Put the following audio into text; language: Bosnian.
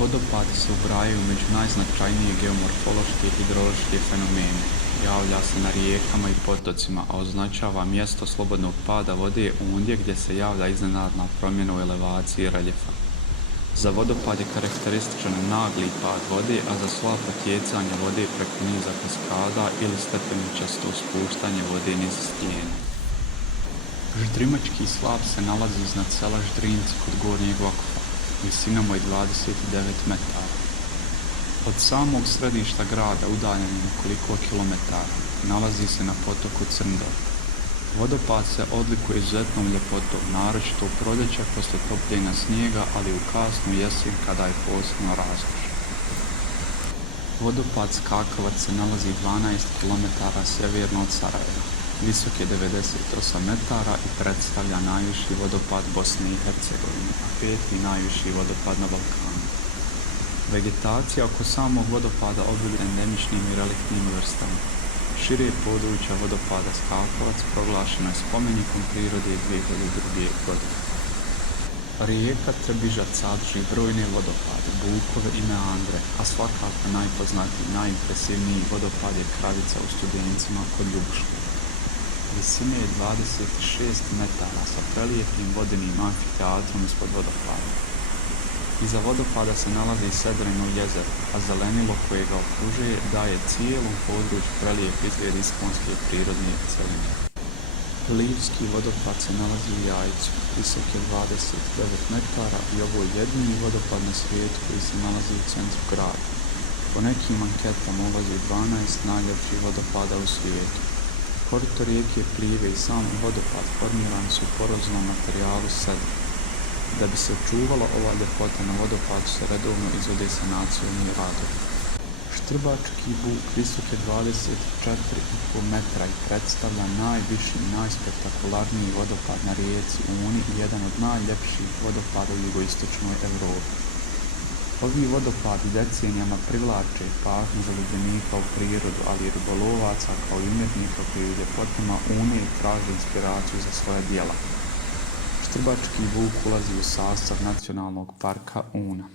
Vodopadi se ubrajaju među najznačajnije geomorfološke i hidrološke fenomene. Javlja se na rijekama i potocima, a označava mjesto slobodnog pada vode ondje gdje se javlja iznenadna promjena u elevaciji reljefa. Za vodopad je karakterističan nagli pad vode, a za sva potjecanja vode preko niza kaskada ili stepeničasto spuštanje vode niz stijene. Ždrimački slap se nalazi iznad sela Ždrinci kod Gornjeg Vakuffa, visinom od 29 metara. Od samog središta grada, udaljen nekoliko kilometara, nalazi se na potoku Crndor. Vodopad se odlikuje izuzetnom ljepotom, naročito u proljeće poslije topljenja snijega, ali u kasnu jesen kada je posebno raskošan. Vodopad Skakavac se nalazi 12 km sjeverno od Sarajeva, visok je 98 metara i predstavlja najviši vodopad Bosne i Hercegovine, a peti najviši vodopad na Balkanu. Vegetacija oko samog vodopada obiluje endemičnim i reliktnim vrstama. Šire područja vodopada Skakavac proglašeno je spomenikom prirode 2002. godine. Rijeka Trbižac sadrži brojne vodopade, bukove i meandre, a svakako najpoznatiji, najimpresivniji vodopad je Kravica u Studencima kod Ljubuškog. Visine je 26 metara sa prelijepim vodenim amfiteatrom ispod vodopada. Iza vodopada se nalazi Sedreno jezero, a zelenilo koje ga okružuje daje cijelom području prelijep izgled iskonske prirodne cjeline. Livski vodopad se nalazi u Jajcu, visok je 29 metara i ovo je jedini vodopad na svijetu koji se nalazi u centru grada. Po nekim anketama ulazi u 12 najljepših vodopada u svijetu. Korito rijeke Plive i sam vodopad formirani su u poroznom materijalu sedla. Da bi se očuvala ova ljepota na vodopadu se redovno izvode sanacijski radovi. Štrbački buk visok je 24,5 metra i predstavlja najviši i najspektakularniji vodopad na rijeci Uni i jedan od najljepših vodopada u jugoistočnoj Europi. Ovi vodopadi decenijama privlače pažnju zaljubljenika u prirodu, ali i ribolovaca kao i umjetnika koji u ljepotama Une traže inspiraciju za svoja djela. Štrbački buk ulazi u sastav Nacionalnog parka Una.